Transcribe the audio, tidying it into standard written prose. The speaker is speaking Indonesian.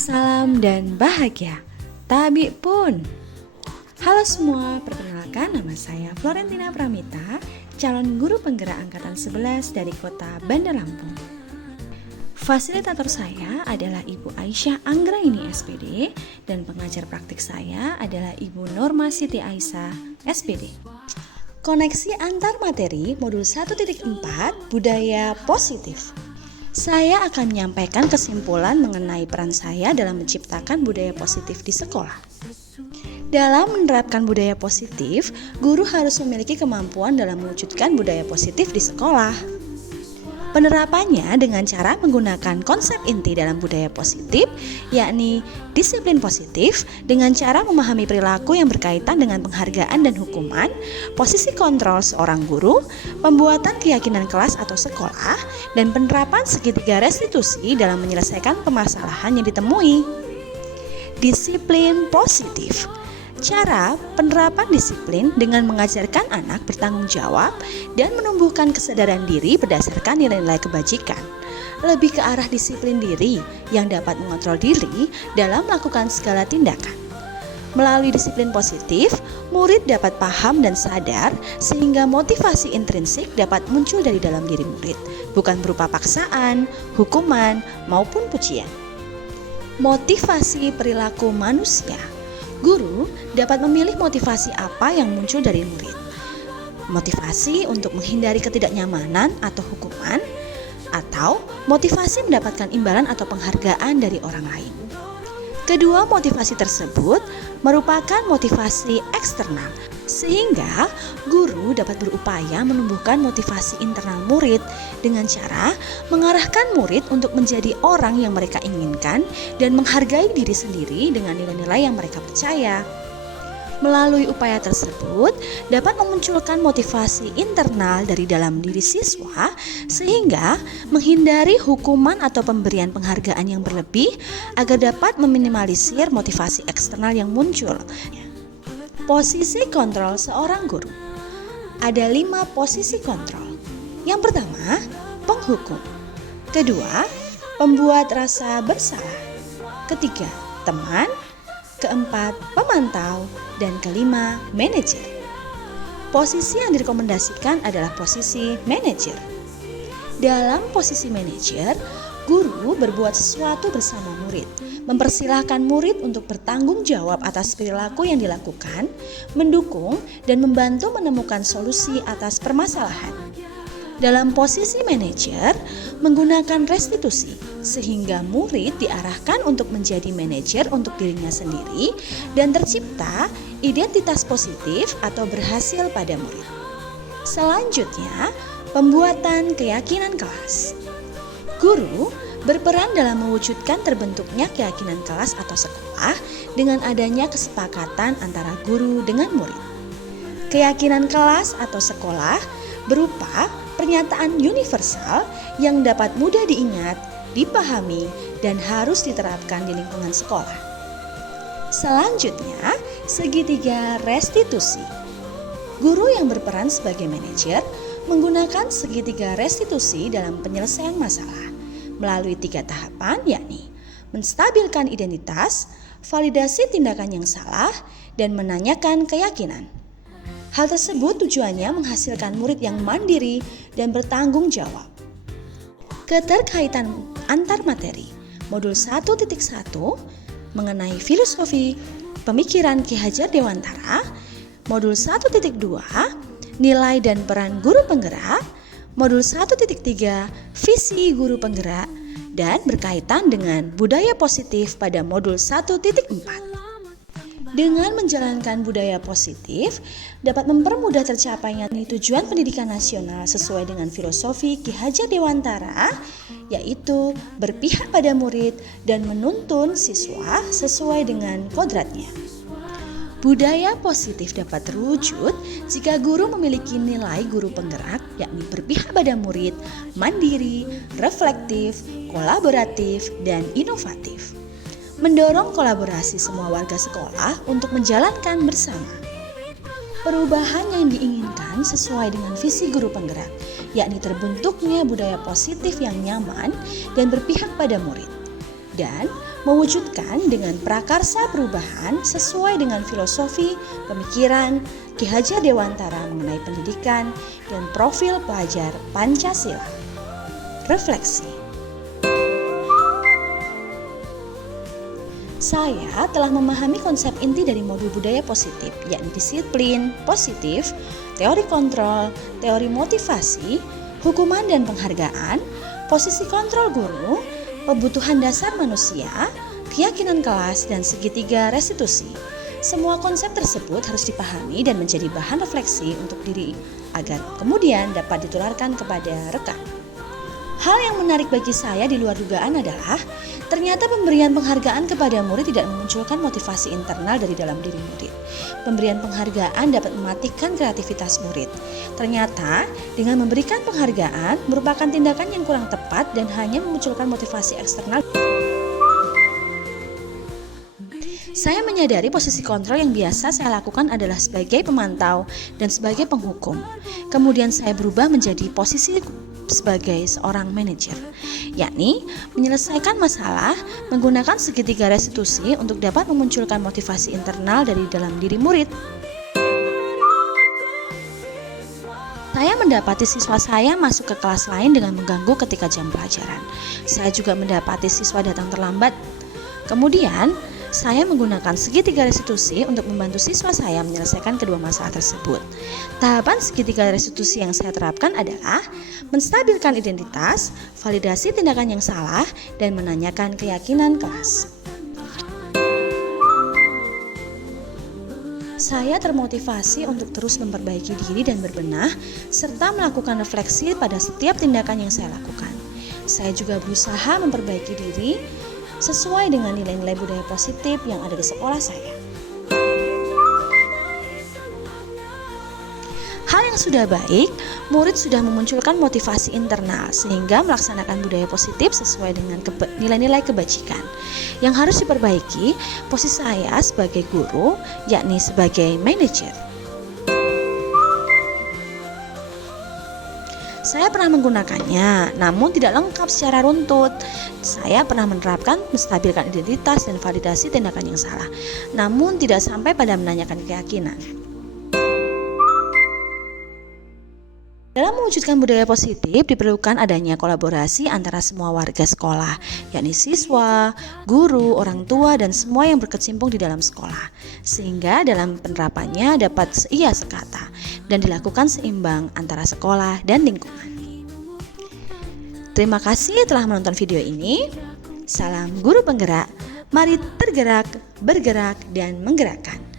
salam dan bahagia. Tabi pun. Halo semua, perkenalkan nama saya Florentina Pramita, calon guru penggerak angkatan 11 dari kota Bandar Lampung. Fasilitator saya adalah Ibu Aisyah Anggraini SPD dan pengajar praktik saya adalah Ibu Norma Siti Aisyah SPD. Koneksi antar materi modul 1.4 Budaya Positif. Saya akan menyampaikan kesimpulan mengenai peran saya dalam menciptakan budaya positif di sekolah. Dalam menerapkan budaya positif, guru harus memiliki kemampuan dalam mewujudkan budaya positif di sekolah. Penerapannya dengan cara menggunakan konsep inti dalam budaya positif, yakni disiplin positif dengan cara memahami perilaku yang berkaitan dengan penghargaan dan hukuman, posisi kontrol seorang guru, pembuatan keyakinan kelas atau sekolah, dan penerapan segitiga restitusi dalam menyelesaikan permasalahan yang ditemui. Disiplin positif. Cara penerapan disiplin dengan mengajarkan anak bertanggung jawab dan menumbuhkan kesadaran diri berdasarkan nilai-nilai kebajikan. Lebih ke arah disiplin diri yang dapat mengontrol diri dalam melakukan segala tindakan. Melalui disiplin positif, murid dapat paham dan sadar sehingga motivasi intrinsik dapat muncul dari dalam diri murid, bukan berupa paksaan, hukuman, maupun pujian. Motivasi perilaku manusia. Guru dapat memilih motivasi apa yang muncul dari murid. Motivasi untuk menghindari ketidaknyamanan atau hukuman, atau motivasi mendapatkan imbalan atau penghargaan dari orang lain. Kedua motivasi tersebut merupakan motivasi eksternal, sehingga guru dapat berupaya menumbuhkan motivasi internal murid dengan cara mengarahkan murid untuk menjadi orang yang mereka inginkan dan menghargai diri sendiri dengan nilai-nilai yang mereka percaya. Melalui upaya tersebut dapat memunculkan motivasi internal dari dalam diri siswa sehingga menghindari hukuman atau pemberian penghargaan yang berlebih agar dapat meminimalisir motivasi eksternal yang muncul. Posisi kontrol seorang guru. Ada 5 posisi kontrol. Yang pertama, penghukum. Kedua, pembuat rasa bersalah. Ketiga, teman. Keempat, pemantau. Dan kelima, manajer. Posisi yang direkomendasikan adalah posisi manajer. Dalam posisi manajer, guru berbuat sesuatu bersama murid, mempersilahkan murid untuk bertanggung jawab atas perilaku yang dilakukan, mendukung dan membantu menemukan solusi atas permasalahan. Dalam posisi manajer, menggunakan restitusi, sehingga murid diarahkan untuk menjadi manajer untuk dirinya sendiri dan tercipta identitas positif atau berhasil pada murid. Selanjutnya, pembuatan keyakinan kelas. Guru berperan dalam mewujudkan terbentuknya keyakinan kelas atau sekolah dengan adanya kesepakatan antara guru dengan murid. Keyakinan kelas atau sekolah berupa pernyataan universal yang dapat mudah diingat, dipahami, dan harus diterapkan di lingkungan sekolah. Selanjutnya, segitiga restitusi. Guru yang berperan sebagai manajer menggunakan segitiga restitusi dalam penyelesaian masalah melalui 3 tahapan, yakni menstabilkan identitas, validasi tindakan yang salah, dan menanyakan keyakinan. Hal tersebut tujuannya menghasilkan murid yang mandiri dan bertanggung jawab. Keterkaitan antar materi. Modul 1.1 mengenai filosofi pemikiran Ki Hajar Dewantara. Modul 1.2 nilai dan peran guru penggerak. Modul 1.3 visi guru penggerak dan berkaitan dengan budaya positif pada modul 1.4. Dengan menjalankan budaya positif dapat mempermudah tercapainya tujuan pendidikan nasional sesuai dengan filosofi Ki Hajar Dewantara, yaitu berpihak pada murid dan menuntun siswa sesuai dengan kodratnya. Budaya positif dapat terwujud jika guru memiliki nilai guru penggerak, yakni berpihak pada murid, mandiri, reflektif, kolaboratif, dan inovatif. Mendorong kolaborasi semua warga sekolah untuk menjalankan bersama. Perubahan yang diinginkan sesuai dengan visi guru penggerak, yakni terbentuknya budaya positif yang nyaman dan berpihak pada murid. Dan mewujudkan dengan prakarsa perubahan sesuai dengan filosofi, pemikiran Ki Hajar Dewantara mengenai pendidikan dan profil pelajar Pancasila. Refleksi. Saya telah memahami konsep inti dari modul budaya positif, yakni disiplin, positif, teori kontrol, teori motivasi, hukuman dan penghargaan, posisi kontrol guru, kebutuhan dasar manusia, keyakinan kelas, dan segitiga restitusi. Semua konsep tersebut harus dipahami dan menjadi bahan refleksi untuk diri agar kemudian dapat ditularkan kepada rekan. Hal yang menarik bagi saya di luar dugaan adalah ternyata pemberian penghargaan kepada murid tidak memunculkan motivasi internal dari dalam diri murid. Pemberian penghargaan dapat mematikan kreativitas murid. Ternyata dengan memberikan penghargaan merupakan tindakan yang kurang tepat dan hanya memunculkan motivasi eksternal. Saya menyadari posisi kontrol yang biasa saya lakukan adalah sebagai pemantau dan sebagai penghukum. Kemudian saya berubah menjadi posisi sebagai seorang manajer, yakni menyelesaikan masalah menggunakan segitiga restitusi untuk dapat memunculkan motivasi internal dari dalam diri murid. Saya mendapati siswa saya masuk ke kelas lain dengan mengganggu ketika jam pelajaran. Saya juga mendapati siswa datang terlambat. Kemudian, saya menggunakan segitiga restitusi untuk membantu siswa saya menyelesaikan kedua masalah tersebut. Tahapan segitiga restitusi yang saya terapkan adalah menstabilkan identitas, validasi tindakan yang salah, dan menanyakan keyakinan kelas. Saya termotivasi untuk terus memperbaiki diri dan berbenah, serta melakukan refleksi pada setiap tindakan yang saya lakukan. Saya juga berusaha memperbaiki diri sesuai dengan nilai-nilai budaya positif yang ada di sekolah saya. Hal yang sudah baik, murid sudah memunculkan motivasi internal sehingga melaksanakan budaya positif sesuai dengan nilai-nilai kebajikan. Yang harus diperbaiki, posisi saya sebagai guru, yakni sebagai manajer. Saya pernah menggunakannya, namun tidak lengkap secara runtut. Saya pernah menerapkan menstabilkan identitas dan validasi tindakan yang salah, namun tidak sampai pada menanyakan keyakinan. Dalam mewujudkan budaya positif diperlukan adanya kolaborasi antara semua warga sekolah, yakni siswa, guru, orang tua, dan semua yang berkecimpung di dalam sekolah, sehingga dalam penerapannya dapat seia sekata dan dilakukan seimbang antara sekolah dan lingkungan. Terima kasih telah menonton video ini. Salam guru penggerak, mari tergerak, bergerak, dan menggerakkan.